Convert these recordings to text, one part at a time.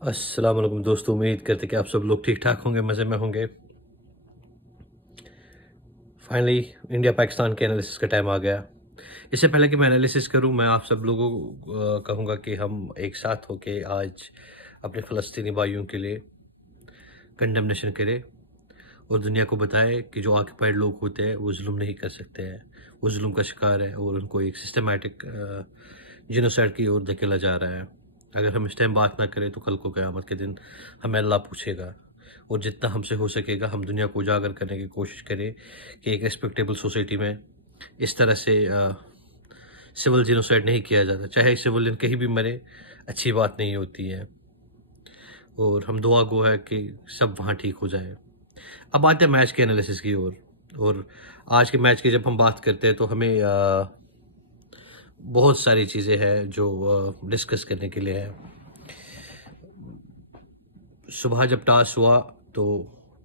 अस्सलाम वालेकुम दोस्तों, उम्मीद करते कि आप सब लोग ठीक ठाक होंगे, मज़े में होंगे। फाइनली इंडिया पाकिस्तान के एनालिसिस का टाइम आ गया। इससे पहले कि मैं एनालिसिस करूं, मैं आप सब लोगों को कहूँगा कि हम एक साथ होके आज अपने फ़लस्तीनी भाइयों के लिए कंडेमनेशन करें और दुनिया को बताए कि जो ऑक्यूपाइड लोग होते हैं वो जुल्म नहीं कर सकते हैं, वो जुल्म का शिकार है और उनको एक सिस्टमैटिक जिनोसाइड की ओर धकेला जा रहा है। अगर हम इस टाइम बात ना करें तो कल को क़यामत के दिन हमें अल्लाह पूछेगा। और जितना हमसे हो सकेगा हम दुनिया को उजागर करने की कोशिश करें कि एक रिस्पेक्टेबल सोसाइटी में इस तरह से सिविल जिनोसाइड नहीं किया जाता। चाहे सिविलियन कहीं भी मरे, अच्छी बात नहीं होती है और हम दुआ गो है कि सब वहाँ ठीक हो जाए। अब आते हैं मैच के एनालिसिस की ओर। और आज के मैच की जब हम बात करते हैं तो हमें बहुत सारी चीज़ें हैं जो डिस्कस करने के लिए है। सुबह जब टॉस हुआ तो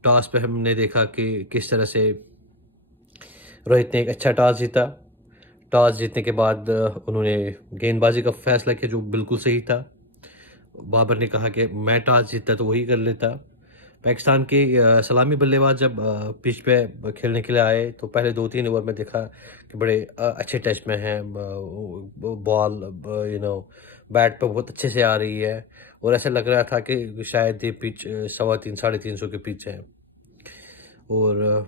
टॉस पे हमने देखा कि किस तरह से रोहित ने एक अच्छा टॉस जीता। टॉस जीतने के बाद उन्होंने गेंदबाजी का फैसला किया जो बिल्कुल सही था। बाबर ने कहा कि मैं टॉस जीतता तो वही कर लेता। पाकिस्तान के सलामी बल्लेबाज जब पिच पे खेलने के लिए आए तो पहले 2-3 ओवर में देखा कि बड़े अच्छे टच में हैं, बॉल बैट पे बहुत अच्छे से आ रही है और ऐसा लग रहा था कि शायद ये पिच 350-350 के पिच है। और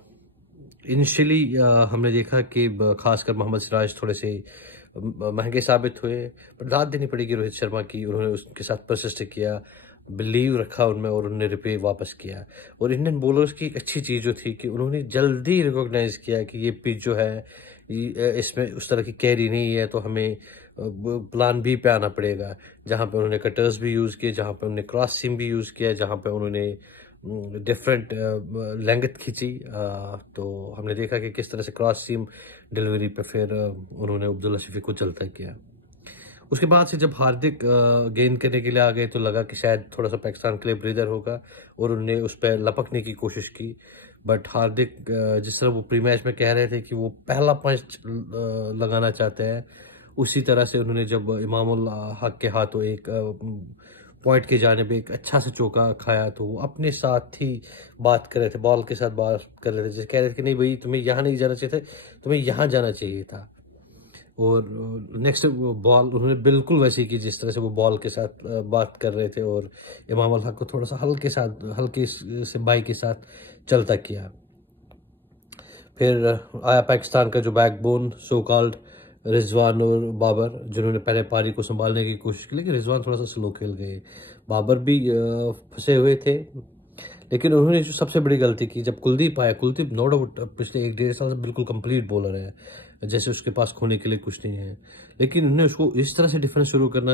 इनिशियली हमने देखा कि खासकर मोहम्मद सिराज थोड़े से महंगे साबित हुए, पर दाद देनी पड़ेगी रोहित शर्मा की। उन्होंने उसके साथ परसिस्ट किया, बिलीव रखा उनमें और उन्होंने रिप्ले वापस किया। और इंडियन बॉलर्स की एक अच्छी चीज़ जो थी कि उन्होंने जल्दी रिकॉग्नाइज किया कि ये पिच जो है इसमें उस तरह की कैरी नहीं है, तो हमें प्लान बी पे आना पड़ेगा। जहाँ पे उन्होंने कटर्स भी यूज़ किए, जहाँ पे उन्होंने क्रॉस सीम भी यूज़ किया, जहाँ पे उन्होंने डिफरेंट लेंथ खींची। तो हमने देखा कि किस तरह से क्रॉस सीम डिलीवरी पे फिर उन्होंने अब्दुल्ला शफीक को चलता किया। उसके बाद से जब हार्दिक गेंद करने के लिए आ गए तो लगा कि शायद थोड़ा सा पाकिस्तान के लिए ब्रीदर होगा और उन्होंने उस पर लपकने की कोशिश की। बट हार्दिक जिस तरह वो प्री मैच में कह रहे थे कि वो पहला पंच लगाना चाहते हैं, उसी तरह से उन्होंने जब इमामुल हक के हाथों एक पॉइंट की जानिब एक अच्छा सा चौका खाया तो वो अपने साथ ही बात कर रहे थे, बॉल के साथ बात कर रहे थे, जैसे कह रहे थे कि नहीं भाई तुम्हें यहाँ नहीं जाना चाहिए था, तुम्हें यहाँ जाना चाहिए था। और नेक्स्ट बॉल उन्होंने बिल्कुल वैसे ही की जिस तरह से वो बॉल के साथ बात कर रहे थे और इमाम अल हक को थोड़ा सा हल्के से बाई के साथ चलता किया। फिर आया पाकिस्तान का जो बैकबोन सो कॉल्ड रिजवान और बाबर, जिन्होंने पहले पारी को संभालने की कोशिश की, लेकिन रिजवान थोड़ा सा स्लो खेल गए। बाबर भी फंसे हुए थे, लेकिन उन्होंने जो सबसे बड़ी गलती की जब कुलदीप आया, कुलदीप नो डाउट पिछले 1-1.5 साल से बिल्कुल कंप्लीट बॉलर है, जैसे उसके पास खोने के लिए कुछ नहीं है, लेकिन उन्होंने उसको इस तरह से डिफेंस शुरू करना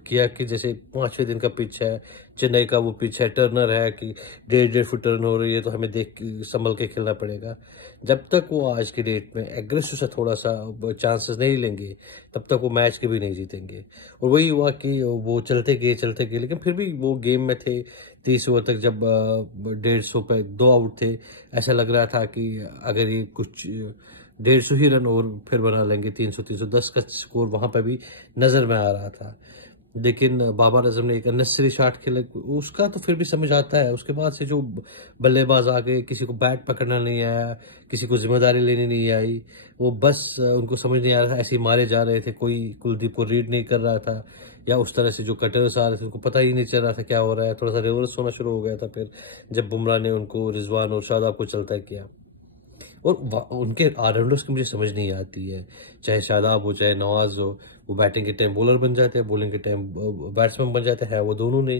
किया कि जैसे 5-6 दिन का पिच है, चेन्नई का वो पिच है, टर्नर है कि 1.5 फुट टर्न हो रही है, तो हमें देख संभल के खेलना पड़ेगा। जब तक वो आज की डेट में एग्रेसिव से थोड़ा सा चांसेस नहीं लेंगे तब तक वो मैच के भी नहीं जीतेंगे। और वही हुआ कि वो चलते गए, लेकिन फिर भी वो गेम में थे 30 ओवर तक। जब 150 पे 2 आउट थे, ऐसा लग रहा था कि अगर ये कुछ 150 ही रन और फिर बना लेंगे, 300-310 का स्कोर वहां पर भी नजर में आ रहा था। लेकिन बाबर आजम ने एक अननेसेसरी शॉट खेला, उसका तो फिर भी समझ आता है। उसके बाद से जो बल्लेबाज आ गए, किसी को बैट पकड़ना नहीं आया, किसी को जिम्मेदारी लेनी नहीं आई, वो बस उनको समझ नहीं आ रहा था, ऐसे ही मारे जा रहे थे। कोई कुलदीप को रीड नहीं कर रहा था, या उस तरह से जो कटर्स आ रहे थे उनको पता ही नहीं चल रहा था क्या हो रहा है। थोड़ा सा रिवर्स होना शुरू हो गया था फिर जब बुमराह ने उनको रिजवान और शादाब को चलता किया। और उनके ऑलराउंडर्स की मुझे समझ नहीं आती है, चाहे शादाब हो चाहे नवाज हो, वो बैटिंग के टाइम बॉलर बन जाते हैं, बॉलिंग के टाइम बैट्समैन बन जाते हैं। वो दोनों ने,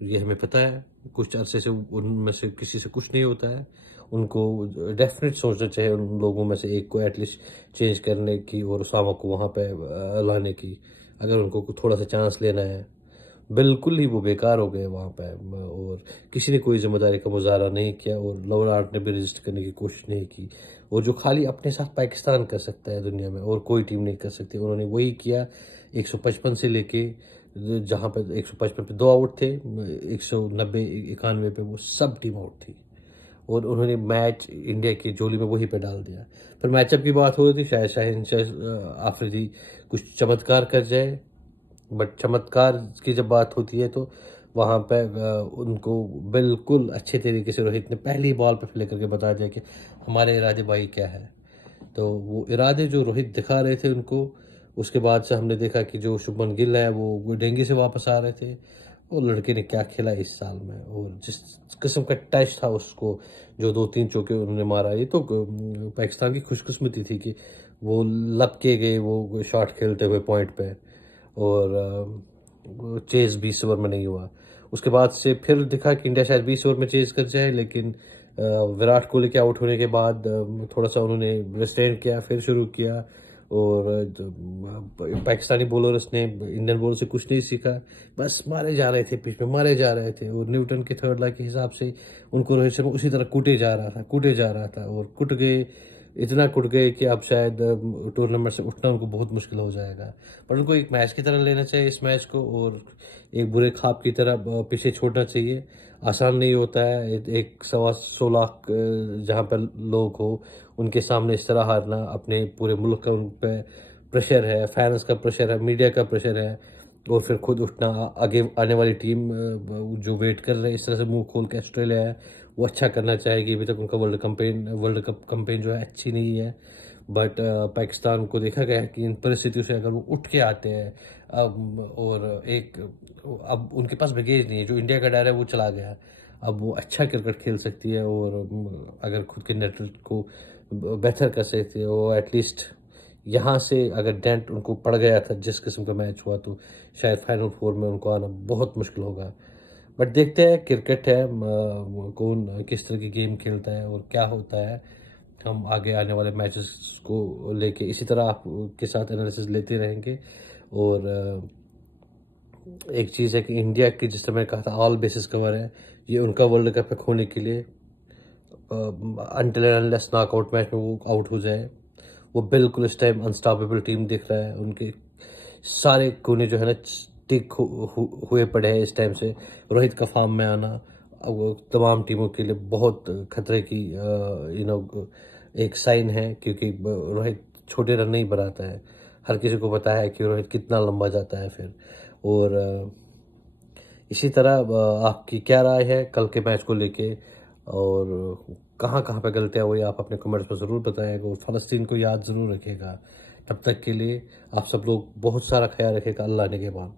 ये हमें पता है, कुछ अरसे से उनमें से किसी से कुछ नहीं होता है। उनको डेफिनेट सोचना चाहिए उन लोगों में से एक को एटलीस्ट चेंज करने की और उसामा को वहाँ पे लाने की, अगर उनको थोड़ा सा चांस लेना है। बिल्कुल ही वो बेकार हो गए वहाँ पे और किसी ने कोई जिम्मेदारी का मुजाहरा नहीं किया और लोअर आर्ट ने भी रजिस्ट करने की कोशिश नहीं की। और जो खाली अपने साथ पाकिस्तान कर सकता है दुनिया में और कोई टीम नहीं कर सकती, उन्होंने वही किया। 155 से लेके जहाँ पे 155 पे 2 आउट थे, 190-91 पे वो सब टीम आउट थी और उन्होंने मैच इंडिया की जोली में वही पे डाल दिया। फिर मैचअप की बात हो रही थी, शायद शाहिन आफरीदी कुछ चमत्कार कर जाए, बट चमत्कार की जब बात होती है तो वहाँ पे उनको बिल्कुल अच्छे तरीके से रोहित ने पहली बॉल पे प्ले करके बता दिया कि हमारे इरादे भाई क्या है। तो वो इरादे जो रोहित दिखा रहे थे उनको, उसके बाद से हमने देखा कि जो शुभमन गिल है वो डेंगू से वापस आ रहे थे। वो लड़के ने क्या खेला इस साल में, और जिस किस्म का टच था उसको, जो 2-3 चौके उन्होंने मारा, ये तो पाकिस्तान की खुशकिस्मती थी कि वो लपके गए वो शॉट खेलते हुए पॉइंट पे, और चेज 20 ओवर में नहीं हुआ। उसके बाद से फिर दिखा कि इंडिया शायद 20 ओवर में चेज कर जाए, लेकिन विराट कोहली के आउट होने के बाद थोड़ा सा उन्होंने रिस्ट्रेन किया, फिर शुरू किया। और पाकिस्तानी बॉलर्स ने इंडियन बॉलर से कुछ नहीं सीखा, बस मारे जा रहे थे, पिच में मारे जा रहे थे। और न्यूटन के थर्ड लॉ के हिसाब से उनको रोहित शर्मा उसी तरह कूटे जा रहा था और कुट गए, इतना कुट गए कि अब शायद टूर्नामेंट से उठना उनको बहुत मुश्किल हो जाएगा। पर उनको एक मैच की तरह लेना चाहिए इस मैच को, और एक बुरे ख्वाब की तरह पीछे छोड़ना चाहिए। आसान नहीं होता है, एक 1.25 लाख जहाँ पर लोग हो उनके सामने इस तरह हारना। अपने पूरे मुल्क का उन पर प्रेशर है, फैंस का प्रेशर है, मीडिया का प्रेशर है, और फिर खुद उठना। आगे आने वाली टीम जो वेट कर रहे हैं इस तरह से मुंह खोल के, ऑस्ट्रेलिया है वो अच्छा करना चाहेगी। अभी तक उनका वर्ल्ड कप कैंपेन जो है अच्छी नहीं है, बट पाकिस्तान को देखा गया है कि इन परिस्थितियों से अगर वो उठ के आते हैं और अब उनके पास बैगेज नहीं है, जो इंडिया का डर है वो चला गया। अब वो अच्छा क्रिकेट खेल सकती है, और अगर खुद के नेतृत्व को बेहतर कर सकती है, और एटलीस्ट यहाँ से अगर डेंट उनको पड़ गया था जिस किस्म का मैच हुआ, तो शायद फाइनल 4 में उनको आना बहुत मुश्किल होगा। बट देखते हैं, क्रिकेट है, कौन किस तरह की गेम खेलता है और क्या होता है। हम आगे आने वाले मैचेस को लेके इसी तरह आपके साथ एनालिसिस लेते रहेंगे। और एक चीज़ है कि इंडिया की, जिस तरह मैंने कहा था, ऑल बेसिस कवर है। ये उनका वर्ल्ड कप है खोने के लिए, until and unless knockout match में वो आउट हो जाए। वो बिल्कुल इस टाइम अनस्टॉपेबल टीम दिख रहा है, उनके सारे कोने जो है ना टिक हुए पड़े हैं इस टाइम से। रोहित का फॉर्म में आना अब वो तमाम टीमों के लिए बहुत खतरे की एक साइन है, क्योंकि रोहित छोटे रन नहीं बनाता है। हर किसी को पता है कि रोहित कितना लंबा जाता है फिर। और इसी तरह आपकी क्या राय है कल के मैच को लेके, और कहाँ कहाँ पे गलतियाँ हुई आप अपने कमेंट्स में ज़रूर बताइएगा, और फ़लस्तीन को याद ज़रूर रखिएगा। तब तक के लिए आप सब लोग बहुत सारा ख्याल रखिएगा। अल्लाह ने के बाद।